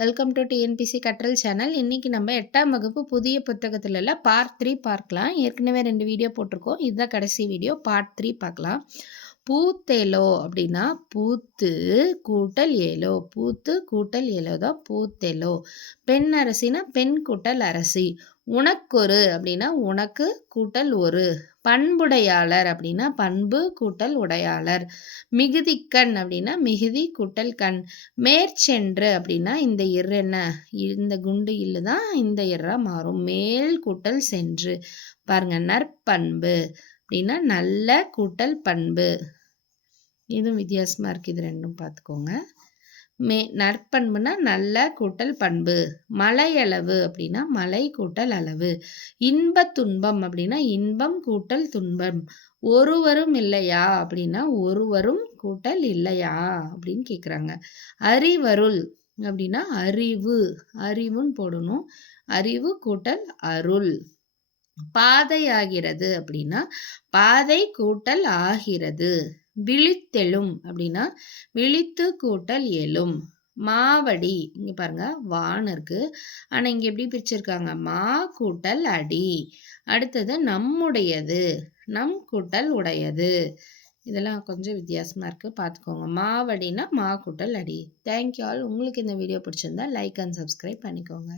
Welcome to TNPSC கற்றல் channel. இன்னைக்கு நம்ம 8ஆம் வகுப்பு புதிய புத்தகத்துல பார்ட் 3 பார்க்கலாம். ஏற்கனவே 2 வீடியோ போட்டிருக்கோம். இதுதான் கடைசி வீடியோ. பார்ட் 3 பார்க்கலாம். பூத்தேலோ அப்படின்னா பூத்து கூட்டல் ஏலோ, பூத்து கூட்டல் ஏலோ தான் பூத்தேலோ. பெண் அரசினா பெண் கூட்டல் அரசி. உனக்கொரு அப்படின்னா உனக்கு கூட்டல் ஒரு. பண்புடையாளர் அப்படின்னா பண்பு கூட்டல் உடையாளர். மிகுதிக்கண் அப்படின்னா மிகுதி கூட்டல் கண். மேற்சென்று அப்படின்னா இந்த இர் என்ன, இந்த குண்டு இல்லு தான் இந்த இர்ரா மாறும். மேல் கூட்டல் சென்று. பாருங்க, நற்பண்பு அப்படின்னா நல்ல கூட்டல் பண்பு. இதுவும் வித்தியாசமா இருக்கு, இது ரெண்டும் பார்த்துக்கோங்க. நற்பண்புனா நல்ல கூட்டல் பண்பு. மலையளவு அப்படின்னா மலை கூட்டல் அளவு. இன்ப துன்பம் அப்படின்னா இன்பம் கூட்டல் துன்பம். ஒருவரும் இல்லையா அப்படின்னா ஒருவரும் கூட்டல் இல்லையா அப்படின்னு கேட்குறாங்க. அறிவருள் அப்படின்னா அறிவு, அறிவுன்னு போடணும். அறிவு கூட்டல் அருள். பாதை ஆகிறது அப்படின்னா பாதை கூட்டல் ஆகிறது. விழித்தெழும் அப்படின்னா விழித்து கூட்டல் எழும். மாவடி, இங்க பாருங்க வான் இருக்கு, ஆனா இங்க எப்படி பிரிச்சிருக்காங்க, மா கூட்டல் அடி. அடுத்தது நம்முடையது, நம் கூட்டல் உடையது. இதெல்லாம் கொஞ்சம் வித்தியாசமா இருக்கு, பார்த்துக்கோங்க. மாவடினா மா கூட்டல் அடி. Thank you all. உங்களுக்கு இந்த வீடியோ பிடிச்சிருந்தா லைக் அண்ட் சப்ஸ்கிரைப் பண்ணிக்கோங்க.